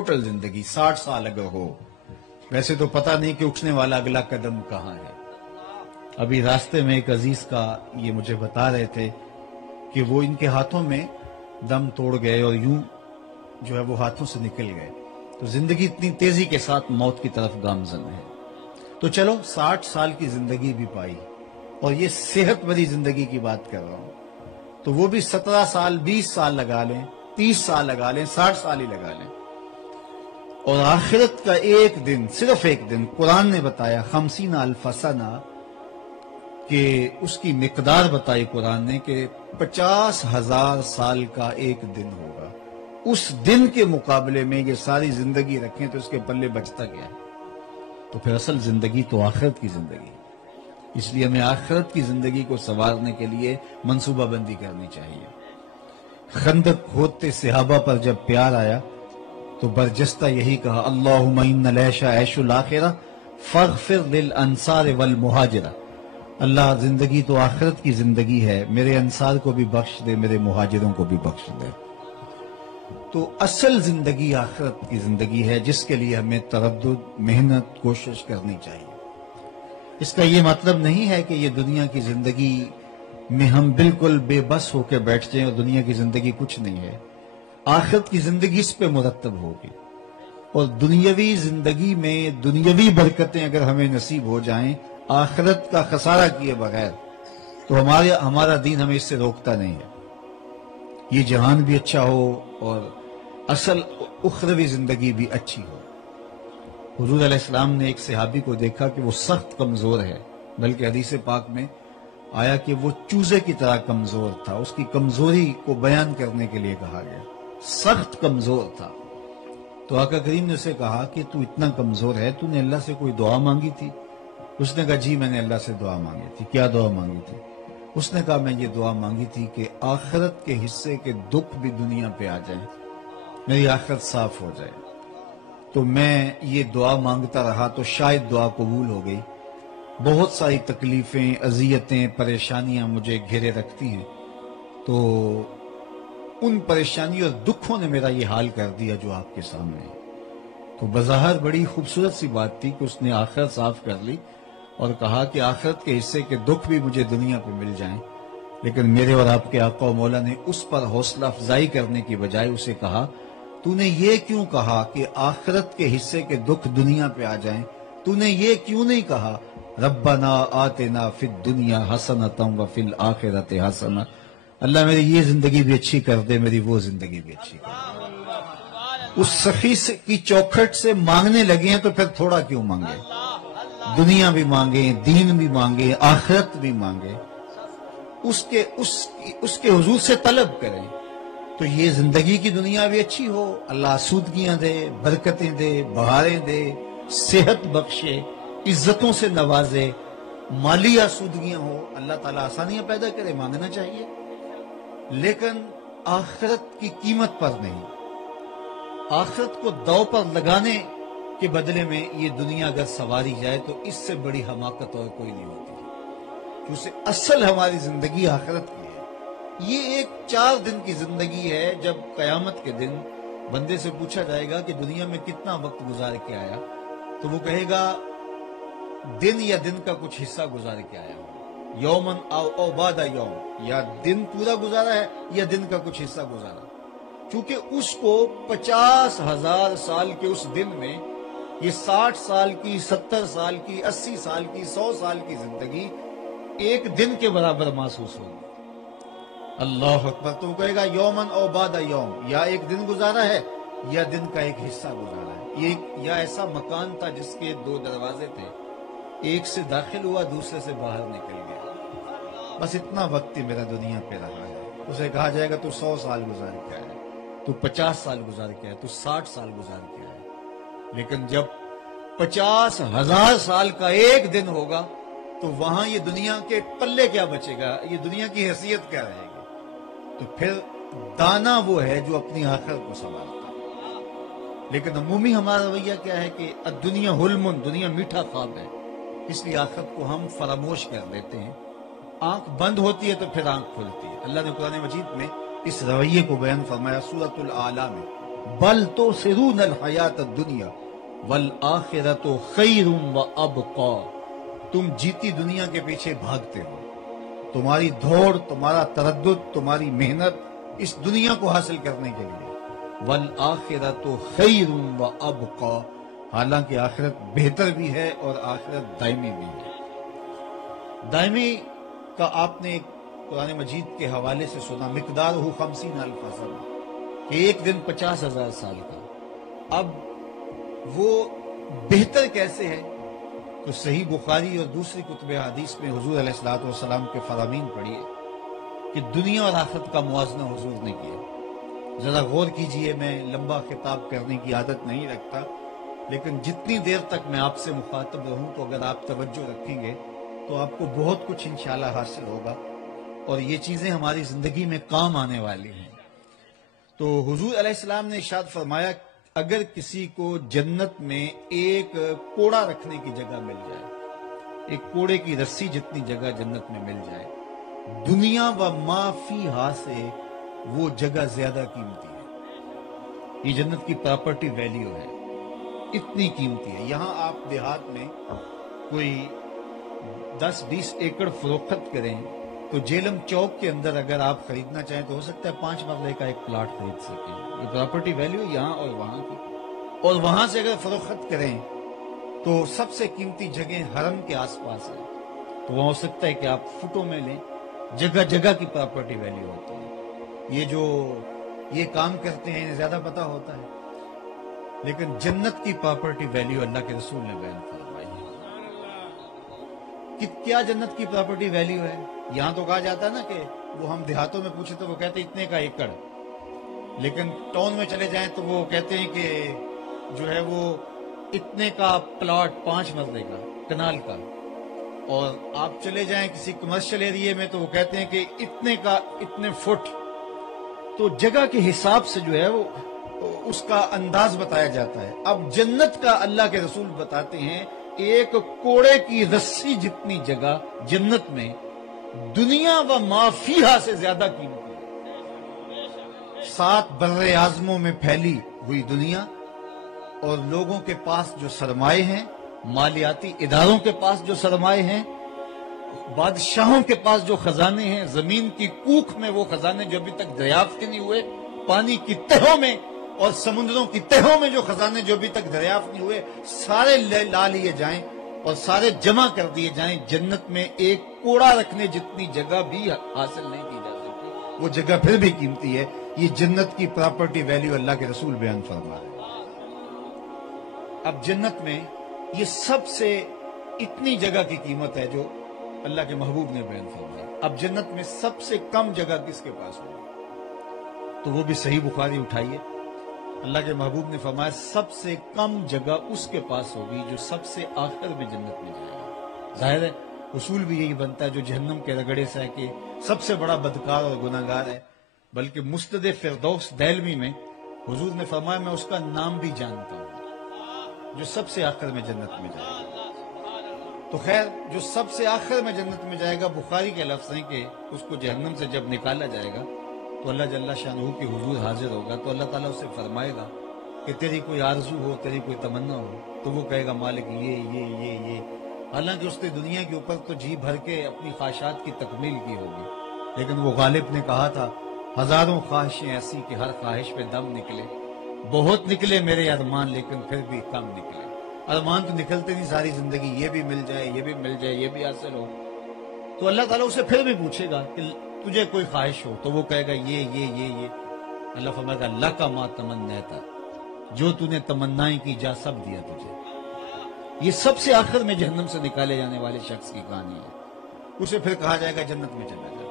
Total زندگی 60 سال اگر ہو، ویسے تو پتہ نہیں کہ اٹھنے والا اگلا قدم کہاں ہے۔ ابھی راستے میں ایک عزیز کا یہ مجھے بتا رہے تھے کہ وہ ان کے ہاتھوں میں دم توڑ گئے اور یوں جو ہے وہ ہاتھوں سے نکل گئے، تو زندگی اتنی تیزی کے ساتھ موت کی طرف گامزن ہے۔ تو چلو 60 سال کی زندگی بھی پائی، اور یہ صحت بری زندگی کی بات کر رہا ہوں، تو وہ بھی 17 سال 20 سال لگا لیں، 30 سال لگا لیں، 60 سال ہی لگا لیں، اور آخرت کا ایک دن، صرف ایک دن، قرآن نے بتایا 50 الف سنہ، کہ اس کی مقدار بتائی قرآن نے کہ 50,000 سال کا ایک دن ہوگا۔ اس دن کے مقابلے میں یہ ساری زندگی رکھیں تو اس کے پلے بچتا کیا ہے؟ تو پھر اصل زندگی تو آخرت کی زندگی، اس لیے ہمیں آخرت کی زندگی کو سنوارنے کے لیے منصوبہ بندی کرنی چاہیے۔ خندق کھودتے صحابہ پر جب پیار آیا تو برجستہ یہی کہا، اللہم ان العیش عیش الآخرہ فاغفر للانصار والمہاجرہ، اللہ زندگی تو آخرت کی زندگی ہے، میرے انصار کو بھی بخش دے، میرے مہاجروں کو بھی بخش دے۔ تو اصل زندگی آخرت کی زندگی ہے، جس کے لیے ہمیں تردد، محنت، کوشش کرنی چاہیے۔ اس کا یہ مطلب نہیں ہے کہ یہ دنیا کی زندگی میں ہم بالکل بے بس ہو کے بیٹھ جائیں اور دنیا کی زندگی کچھ نہیں ہے۔ آخرت کی زندگی اس پہ مرتب ہوگی، اور دنیاوی زندگی میں دنیاوی برکتیں اگر ہمیں نصیب ہو جائیں آخرت کا خسارہ کیے بغیر، تو ہمارا دین ہمیں اس سے روکتا نہیں ہے۔ یہ جہان بھی اچھا ہو اور اصل اخروی زندگی بھی اچھی ہو۔ حضور علیہ السلام نے ایک صحابی کو دیکھا کہ وہ سخت کمزور ہے، بلکہ حدیث پاک میں آیا کہ وہ چوزے کی طرح کمزور تھا، اس کی کمزوری کو بیان کرنے کے لیے کہا گیا، سخت کمزور تھا۔ تو آقا کریم نے اسے کہا کہ تو اتنا کمزور ہے، تو نے اللہ سے کوئی دعا مانگی تھی؟ اس نے کہا جی میں نے اللہ سے دعا مانگی تھی۔ کیا دعا مانگی تھی؟ اس نے کہا میں یہ دعا مانگی تھی کہ آخرت کے حصے کے دکھ بھی دنیا پہ آ جائیں، میری آخرت صاف ہو جائے۔ تو میں یہ دعا مانگتا رہا تو شاید دعا قبول ہو گئی۔ بہت ساری تکلیفیں، اذیتیں، پریشانیاں مجھے گھیرے رکھتی ہیں، تو ان پریشانیوں اور دکھوں نے میرا یہ حال کر دیا جو آپ کے سامنے ہے۔ تو بظاہر بڑی خوبصورت سی بات تھی کہ اس نے آخرت صاف کر لی اور کہا کہ آخرت کے حصے کے دکھ بھی مجھے دنیا پہ مل جائیں، لیکن میرے اور آپ کے آقا و مولا نے اس پر حوصلہ افزائی کرنے کی بجائے اسے کہا، تو نے یہ کیوں کہا کہ آخرت کے حصے کے دکھ دنیا پہ آ جائیں؟ تو نے یہ کیوں نہیں کہا ربنا آتنا فی الدنیا حسنۃ وفی الآخرۃ حسنۃ، اللہ میری یہ زندگی بھی اچھی کر دے، میری وہ زندگی بھی اچھی کر دے۔ اس سخی کی چوکھٹ سے مانگنے لگے ہیں تو پھر تھوڑا کیوں مانگے؟ دنیا بھی مانگیں، دین بھی مانگیں، آخرت بھی مانگیں، اس کے حضور سے طلب کریں، تو یہ زندگی کی دنیا بھی اچھی ہو، اللہ آسودگیاں دے، برکتیں دے، بہاریں دے، صحت بخشے، عزتوں سے نوازے، مالی آسودگیاں ہو، اللہ تعالیٰ آسانیاں پیدا کرے، مانگنا چاہیے، لیکن آخرت کی قیمت پر نہیں۔ آخرت کو داؤ پر لگانے کے بدلے میں یہ دنیا اگر سواری جائے تو اس سے بڑی حماقت اور کوئی نہیں ہوتی، کیونکہ اصل ہماری زندگی آخرت کی ہے۔ یہ ایک 4 دن کی زندگی ہے، جب قیامت کے دن بندے سے پوچھا جائے گا کہ دنیا میں کتنا وقت گزار کے آیا، تو وہ کہے گا دن یا دن کا کچھ حصہ گزار کے آیا ہوں، یومن او بعد یوم، یا دن پورا گزارا ہے یا دن کا کچھ حصہ گزارا، کیونکہ اس کو 50,000 سال کے اس دن میں یہ 60 سال کی، 70 سال کی، 80 سال کی، 100 سال کی زندگی ایک دن کے برابر محسوس ہوگی۔ اللہ اکبر، تو کہے گا یومن او بعد یوم، یا ایک دن گزارا ہے یا دن کا ایک حصہ گزارا ہے، یا ایسا مکان تھا جس کے 2 دروازے تھے، ایک سے داخل ہوا دوسرے سے باہر نکل گیا، بس اتنا وقت ہی میرا دنیا پہ رہا ہے۔ اسے کہا جائے گا تو 100 سال گزار کے آیا، تو 50 سال گزار کے آیا، تو 60 سال گزار کے آیا، لیکن جب 50,000 سال کا ایک دن ہوگا تو وہاں یہ دنیا کے پلے کیا بچے گا، یہ دنیا کی حیثیت کیا رہے گی؟ تو پھر دانا وہ ہے جو اپنی آخرت کو سنبھالتا ہے، لیکن عمومی ہمارا رویہ کیا ہے کہ الدنیا حلم، دنیا میٹھا خواب ہے، اس لیے آخرت کو ہم فراموش کر دیتے ہیں۔ آنکھ بند ہوتی ہے تو پھر آنکھ کھلتی ہے۔ اللہ نے قرآن مجید میں اس رویے کو بیان فرمایا سورۃ الاعلی میں، بل تؤثرون الحیات الدنیا والآخرۃ خیر وابقی، تم جیتی دنیا کے پیچھے بھاگتے ہو، تمہاری دوڑ، تمہارا تردد، تمہاری محنت اس دنیا کو حاصل کرنے کے لیے، والآخرۃ خیر وابقی، حالانکہ آخرت بہتر بھی ہے اور آخرت دائمی بھی ہے۔ دائمی کا آپ نے قرآن مجید کے حوالے سے سنا، مقدارہ 50,000 سنہ، کہ ایک دن 50,000 سال کا۔ اب وہ بہتر کیسے ہے؟ تو صحیح بخاری اور دوسری کتب حدیث میں حضور علیہ الصلوۃ والسلام کے فرامین پڑھیے کہ دنیا اور آخرت کا موازنہ حضور نے کیا۔ ذرا غور کیجئے، میں لمبا خطاب کرنے کی عادت نہیں رکھتا، لیکن جتنی دیر تک میں آپ سے مخاطب رہوں تو اگر آپ توجہ رکھیں گے تو آپ کو بہت کچھ انشاءاللہ حاصل ہوگا اور یہ چیزیں ہماری زندگی میں کام آنے والی ہیں۔ تو حضور علیہ السلام نے ارشاد فرمایا، اگر کسی کو جنت میں ایک کوڑا رکھنے کی جگہ مل جائے، ایک کوڑے کی رسی جتنی جگہ جنت میں مل جائے، دنیا و ما فیہا سے وہ جگہ زیادہ قیمتی ہے۔ یہ جنت کی پراپرٹی ویلیو ہے، اتنی قیمتی ہے۔ یہاں آپ دیہات میں کوئی 10-20 ایکڑ فروخت کریں تو جیلم چوک کے اندر اگر آپ خریدنا چاہیں تو ہو سکتا ہے 5 مرلے کا ایک پلاٹ خرید سکیں۔ یہ پراپرٹی ویلیو یہاں اور وہاں کی، اور وہاں سے اگر فروخت کریں تو سب سے قیمتی جگہ حرم کے آس پاس ہے، تو وہاں ہو سکتا ہے کہ آپ فٹوں میں لیں، جگہ جگہ کی پراپرٹی ویلیو ہوتی ہے۔ یہ جو یہ کام کرتے ہیں زیادہ پتہ ہوتا ہے، لیکن جنت کی پراپرٹی ویلیو اللہ کے رسول نے بیان فرمائی ہے۔ کہ کیا جنت کی پراپرٹی ویلیو ہے؟ یہاں تو کہا جاتا ہے نا کہ وہ ہم دیہاتوں میں پوچھے تو وہ کہتے ہیں اتنے کا ایکڑ، لیکن ٹاؤن میں چلے جائیں تو وہ کہتے ہیں کہ جو ہے وہ اتنے کا پلاٹ 5 مرلے کا کنال کا، اور آپ چلے جائیں کسی کمرشل ایریے میں تو وہ کہتے ہیں کہ اتنے کا اتنے فٹ۔ تو جگہ کے حساب سے جو ہے وہ اس کا انداز بتایا جاتا ہے۔ اب جنت کا اللہ کے رسول بتاتے ہیں ایک کوڑے کی رسی جتنی جگہ جنت میں دنیا و ما فیہا سے زیادہ قیمتی ہے۔ 7 بر اعظموں میں پھیلی ہوئی دنیا، اور لوگوں کے پاس جو سرمائے ہیں، مالیاتی اداروں کے پاس جو سرمائے ہیں، بادشاہوں کے پاس جو خزانے ہیں، زمین کی کوکھ میں وہ خزانے جو ابھی تک دریافت نہیں ہوئے، پانی کی تہوں میں اور سمندروں کی تہوں میں جو خزانے جو ابھی تک دریافت نہیں ہوئے، سارے لا لیے جائیں اور سارے جمع کر دیے جائیں، جنت میں ایک کوڑا رکھنے جتنی جگہ بھی حاصل نہیں کی جا سکتی، وہ جگہ پھر بھی قیمتی ہے۔ یہ جنت کی پراپرٹی ویلیو اللہ کے رسول بیان فرما رہے ہیں۔ اب جنت میں یہ سب سے اتنی جگہ کی قیمت ہے جو اللہ کے محبوب نے بیان فرمائی۔ اب جنت میں سب سے کم جگہ کس کے پاس ہوگی؟ تو وہ بھی صحیح بخاری اٹھائیے، اللہ کے محبوب نے فرمایا سب سے کم جگہ اس کے پاس ہوگی جو سب سے آخر میں جنت میں جائے گا۔ ظاہر ہے اصول بھی یہی بنتا ہے، جو جہنم کے رگڑے سے ہے کہ سب سے بڑا بدکار اور گناہگار ہے، بلکہ مسند فردوس دہلوی میں حضور نے فرمایا میں اس کا نام بھی جانتا ہوں جو سب سے آخر میں جنت میں جائے گا۔ تو خیر، جو سب سے آخر میں جنت میں جائے گا، بخاری کے لفظ ہیں کہ اس کو جہنم سے جب نکالا جائے گا تو اللہ جل شانہ کے حضور حاضر ہوگا، تو اللہ تعالیٰ اسے فرمائے گا کہ تیری کوئی آرزو ہو، تیری کوئی تمنا ہو، تو وہ کہے گا مالک یہ۔ حالانکہ اس نے دنیا کے اوپر تو جی بھر کے اپنی خواہشات کی تکمیل کی ہوگی، لیکن وہ غالب نے کہا تھا ہزاروں خواہشیں ایسی کہ ہر خواہش پہ دم نکلے، بہت نکلے میرے ارمان لیکن پھر بھی کم نکلے۔ ارمان تو نکلتے نہیں ساری زندگی، یہ بھی مل جائے، یہ بھی مل جائے، یہ بھی حاصل ہو۔ تو اللہ تعالیٰ اسے پھر بھی پوچھے گا کہ تجھے کوئی خواہش ہو، تو وہ کہے گا یہ۔ اللہ فرمائے گا اللہ کا ما تمنیتا، جو تو نے تمنائیں کی جا سب دیا تجھے۔ یہ سب سے آخر میں جہنم سے نکالے جانے والے شخص کی کہانی ہے۔ اسے پھر کہا جائے گا جنت میں چلا جا۔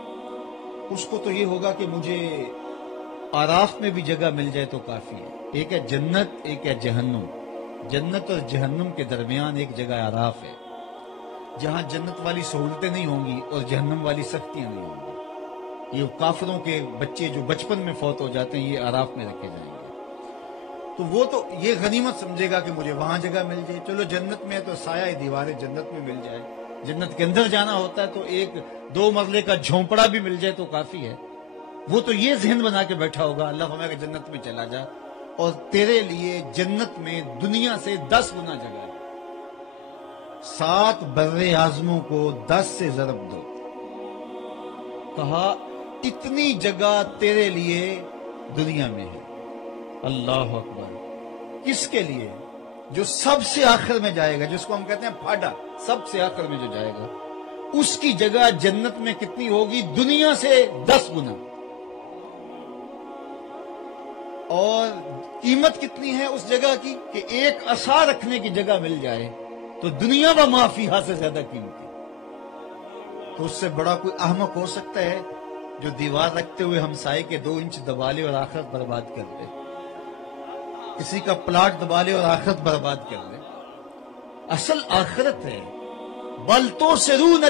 اس کو تو یہ ہوگا کہ مجھے آراف میں بھی جگہ مل جائے تو کافی ہے۔ ایک ہے جنت، ایک ہے جہنم۔ جنت اور جہنم کے درمیان ایک جگہ آراف ہے، جہاں جنت والی سہولتیں نہیں ہوں گی اور جہنم والی سختیاں نہیں ہوں گی۔ یہ کافروں کے بچے جو بچپن میں فوت ہو جاتے ہیں یہ آراف میں رکھے جائیں گے، تو وہ تو یہ غنیمت سمجھے گا کہ مجھے وہاں جگہ مل جائے۔ چلو جنت میں تو سایہ دیواریں جنت میں مل جائے، جنت کے اندر جانا ہوتا ہے تو 1-2 مرلے کا جھونپڑا بھی مل جائے تو کافی ہے۔ وہ تو یہ ذہن بنا کے بیٹھا ہوگا، اللہ فرمائے کہ جنت میں چلا جا اور تیرے لیے جنت میں دنیا سے 10 گنا جگہ ہے. 7 بر اعظموں کو 10 سے ضرب دو. کہا اتنی جگہ تیرے لیے دنیا میں ہے. اللہ اکبر. کس کے لیے؟ جو سب سے آخر میں جائے گا، جس کو ہم کہتے ہیں پھاڑا، سب سے آخر میں جو جائے گا، اس کی جگہ جنت میں کتنی ہوگی؟ دنیا سے 10 گنا. اور قیمت کتنی ہے اس جگہ کی کہ ایک عصا رکھنے کی جگہ مل جائے تو دنیا و ما فیہا سے زیادہ قیمتی. تو اس سے بڑا کوئی احمق ہو سکتا ہے جو دیوار رکھتے ہوئے ہمسائے کے 2 انچ دبا لے اور آخرت برباد کر دے؟ کسی کا پلاٹ دبا لے اور آخرت برباد کر دے؟ اصل آخرت ہے. بل تو سرون